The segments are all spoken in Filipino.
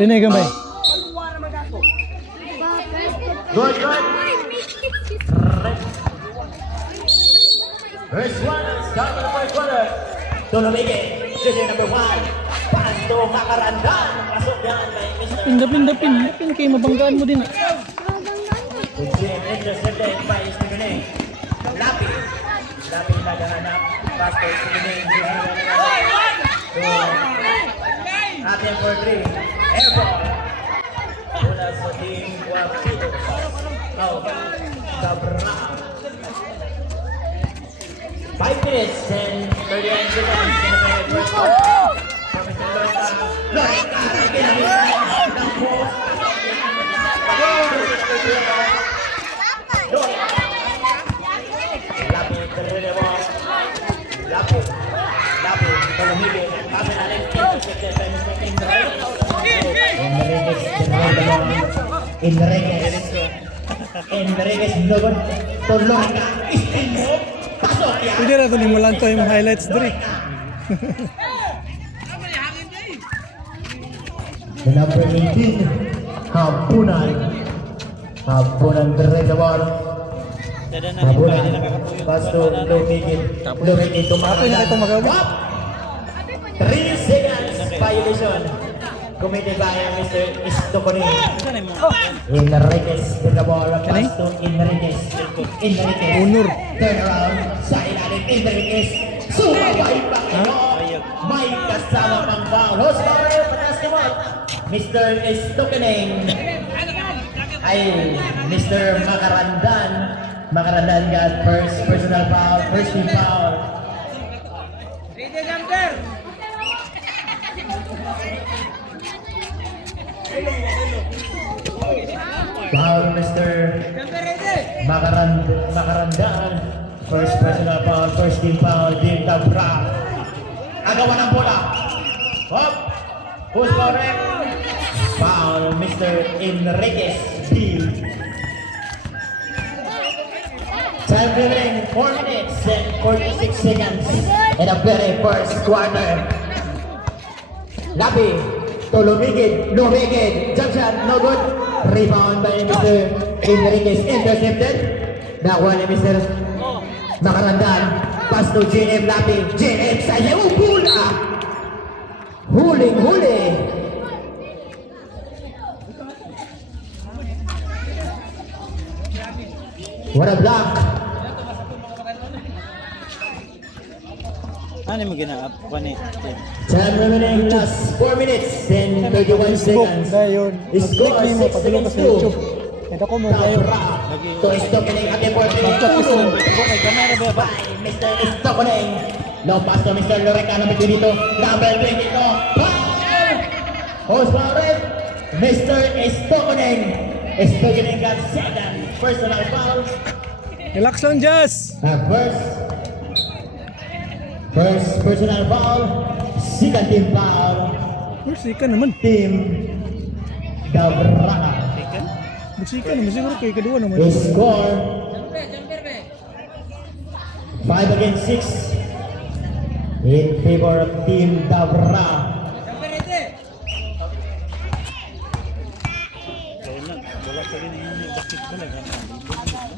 Tinay gamay. Good, good. First one, start of the first quarter. Tulumige, jersey number 1. Pass to Makarandan. Pasok yan kay Mr. Pindapin kayo mabanggaan mo din. Good game, intercepted by Stephen. Lapi naghahanap. Pass to Stephen. Atin for 3. Airball. Mula sa team Guapitos. Cabra. 5 minutes and 39 seconds in the first quarter. Loretta, ginamit ng post. Lapi, terreno mo. Lapi, palumigin. Kasi natin, intercepted by Mr. Enriquez, nugod. Tuloretta, spin move. Pasok yan. Pwede na ito ni Molanto yung highlights diri. The number 18, Habunan direct the ball. Habunan, pass to Lumigin Ako na ito magawa. 3 seconds violation committed by Mr. Istokoni. Enriquez with the ball, pass to Enriquez. Honor. Turn around, sa ilalim Enriquez. Sumabay pa ito. May kasama pang foul. Host foul, patas ni mo. Mr. Estokeneng ay Mr. Makarandan got first personal foul, first team foul. Foul Mr. Makarandan, first personal foul, first team foul, Team Cabra. Agawan ng bola. Hop! Who's correct? Foul, Mr. Enriquez. Steal. Time remaining 4 minutes and 46 seconds in the very first quarter. Lapi, to Lumigid, jump shot, no good. Rebound by Mr. Enriquez, intercepted. That one, Mr. Makarandan. Pass to JM Lapi. JM saya bola. Huli. What a block. Ano mo gina-up ko ni? Time remaining last 4 minutes and 31 seconds. Dayon. Score Click mo pag ka sa YouTube. Ito ko mo kayo. To Estokeneng ating 4 minutes. Mr. Estokeneng. Long pass to Mr. Loretta. Namit dito. Number 22. Foul! Host foul red. Mr. Estokeneng. Estokeneng got second personal foul. Relax lang, Jazz. First personal foul. Second team foul. Musika naman. Team Gabraka. Musika naman. Siguro kayo kedua naman. The score 5 against 6 in favor of Team Dabra.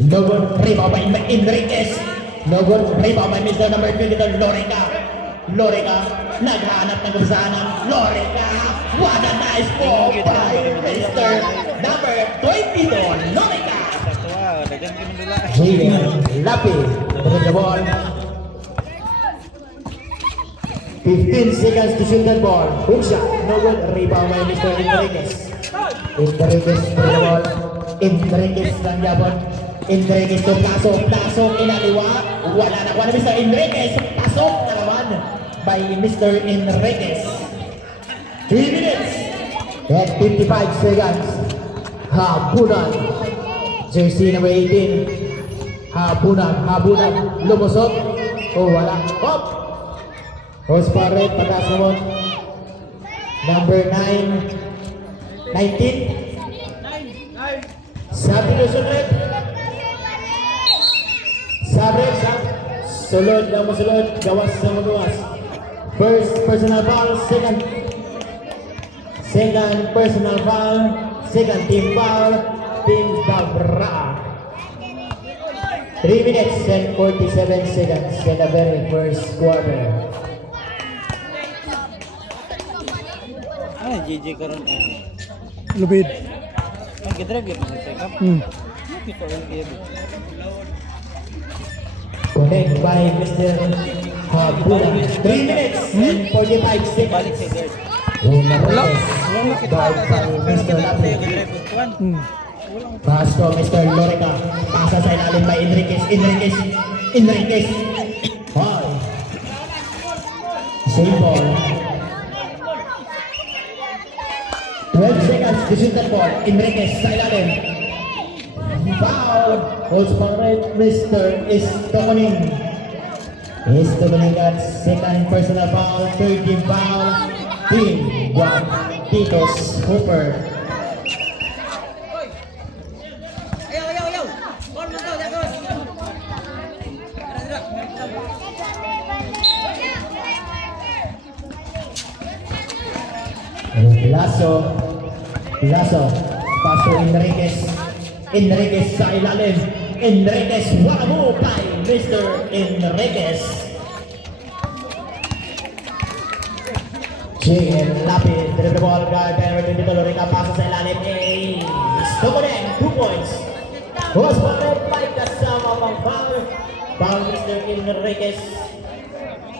No good rebound by Enriquez. No good rebound by Mr. number 22, Lorica. Naghanap ng kabasahan. Lorica. What a nice ball by Mr. number 22, Lorica. Lapi. With the ball. 15 seconds to shoot that ball. Hook shot. No good. Rebound by Mr. Enriquez. Enriquez with the ball. Enriquez lang yapon. Enriquez to pasok inaliwa. Wala na Mr. Enriquez. Pasok na naman by Mr. Enriquez. 3 minutes and 55 seconds. Habunan. Jersey number 18. Habunan. Lumusot. Oh, wala. Hop! Host Parret, pataas naman. Number 9. 19. Sabi ko sunod. Sulod. Gawas na magawas. First personal foul, second personal foul, second team foul, Team Dabra. 3 minutes and 47 seconds in the very first quarter. Ah, JJ karon. Lubid. Ang gidrive yun sa check up. Kita ang gidrive. Connect by Mr. Habula. 3 minutes and 45 Balik seconds. sa guard. Wala. Kita By Mr. Lapi. gidrive kuan. Pass to Mr. Lorica. Pasa sa ilalim by Enriquez. Ball. Save ball. 12 seconds to shoot that ball. Enriquez sa ilalim. Foul. Holds for red, Mr. Estomanin. Estomanin got second personal foul, third team foul. Team Juan Titos Hooper. Ayaw. Ball mo daw, dagos. Lasso. Paso Enriquez sa ilalim. Enriquez, what a move by Mr. Enriquez. Jane Lapid, deliver the ball, guard, Perry, dito Lorica, pasa sa ilalim. Stokonen, 2 points. Was spotted by kasama pang foul. Foul Mr.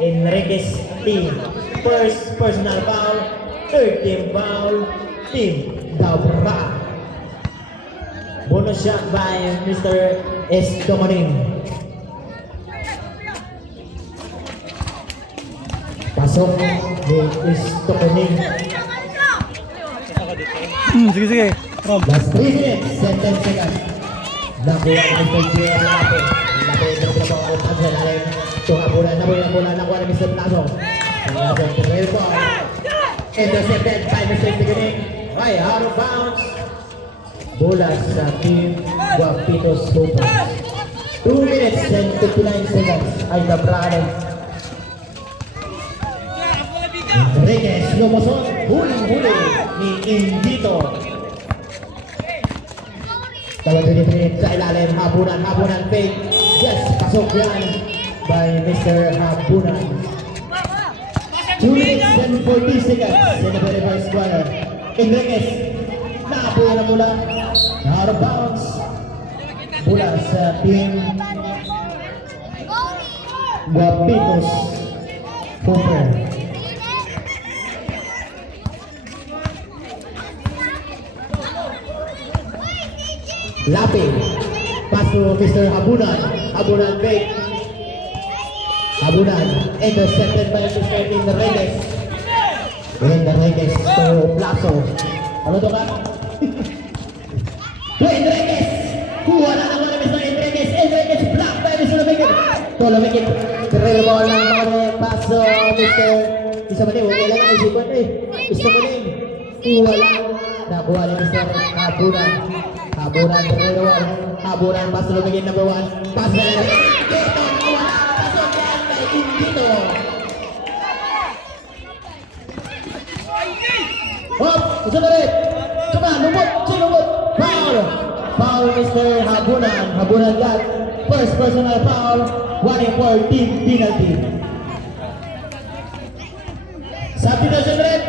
Enriquez team. First personal foul, third team foul, Team Dabra. Bonus shot by Mr. Estomanin. Pasok ni Estomanin. Sige. Rob. Last 3 minutes and 10 seconds. Nakuha ni Mr. J. Lapid. Lapid na ball. Pasa na rin. Nakuha ni Mr. Plazo. Plazo to the ball. Intercepted by Mr. Estomanin. By out of bounds. Bola sa Team Guapitos Hooper. 2 minutes and 59 seconds ay nabraan. Enriquez lumusot. Huli ni Indito. Tawag 23 sa ilalim. Habunan fake. Yes, pasok yan by Mr. Habunan. 2 minutes and 40 seconds in the very first quarter. Enriquez nakapuya na mula. Out of bounds. Mula sa Team Guapitos Hooper. Lapid. Pass to Mr. Habunan fake. Habunan intercepted by Mr. Enriquez. Enriquez to Plazo. Ano to ka? To Enriquez. Kuha na naman ni Mr. Enriquez. Enriquez block by Mr. Lamigit. To Lamigit. Trail ball ng mga paso Mr. Isa ba wala lang isipon Gusto ko rin. Kuha lang. Nakuha ni Mr. Habunan. Habunan trail ball. Habunan paso Lamigit number 1. Pass na lang. Dito. Kuha lang. Paso yan kay Indito. Hop! Isa na rin! Sama! Lumot! Foul Mr. Habunan got first personal foul, 1 for team penalty. Substitution red.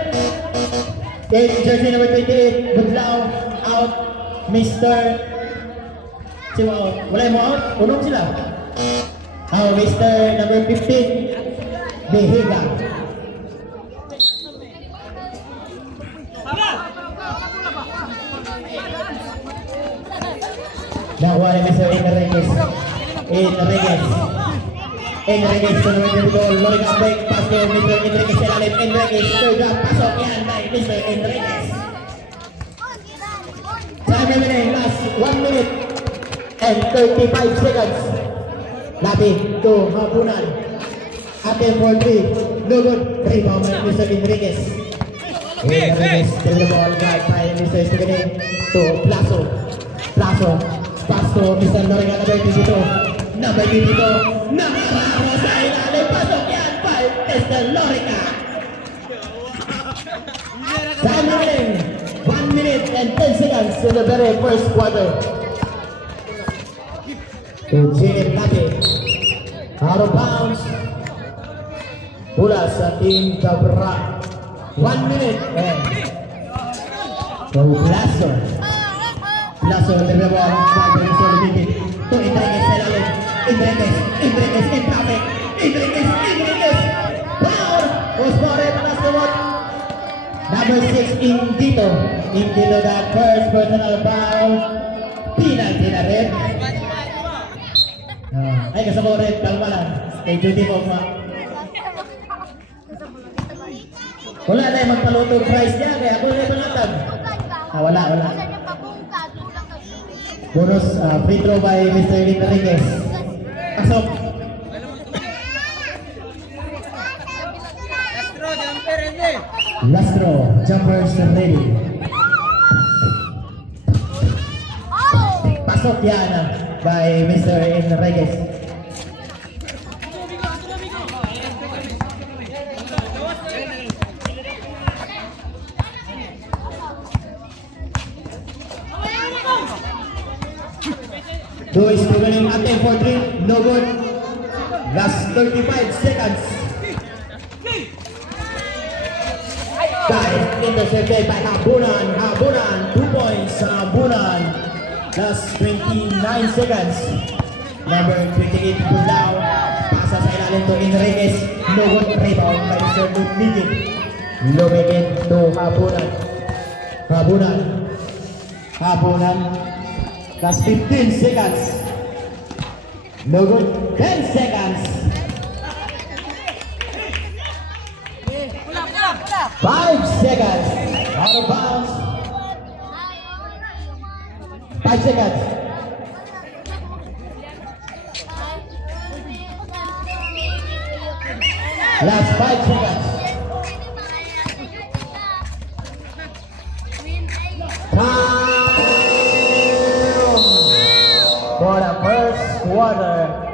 Jersey number 28, Budlaw out. Mr. Sino out? Wala mo out? Unong sila. Mr. number 15, Behiga. Nakuha ni Mr. Enriquez to naman yung goal. Lorica break. Pass to Mr. Enriquez sa ilalim. Enriquez third up. Pasok yan by Mr. Enriquez. Time remaining. Last 1 minute and 35 seconds. Lapid to Habunan. Attempt for 3. No good. Rebound by Mr. Enriquez. Enriquez to the ball. Right by Mr. Estomanin to Plazo. Pass to Mr. Lorica number 22. Number 22. Nakararo sa ilalim. Pasok yan by Mr. Lorica. Time remaining 1 minute and 10 seconds in the very first quarter. To Jim Napi. Out of bounds. Bola sa Team Cabra. 1 minute and to Blaster. Blaster with the ball. Fighting so limited. To Enriquez sa lalim. Enriquez in traffic. Enriquez. Foul! Was spotted on Ascawat. Number 6, Indito. Indito got first personal foul. Penalty na rin. Ay, kasama rin. Kalma lang. Kay duty mo ma. Wala na yung magpalutong price niya. Kaya ako na yung pangatag. Wala. Bonus free throw by Mr. Enriquez. Pasok. Lastro, jumpers ready. Pasok yan by Mr. Enriquez. Two is remaining attempt for three, no good. Last 35 seconds. Guys, intercepted by Habunan. 2 points. Habunan. Last 29 seconds. Number 28 pull down. Pasa sa ilalim to Enriquez. No good. Rebound by Mr. Lumigit. Lumigit to Habunan. Last 15 seconds. No good. 10 seconds. 5 seconds. Out of bounds. 5 seconds. Last 5 seconds. Time for the first quarter.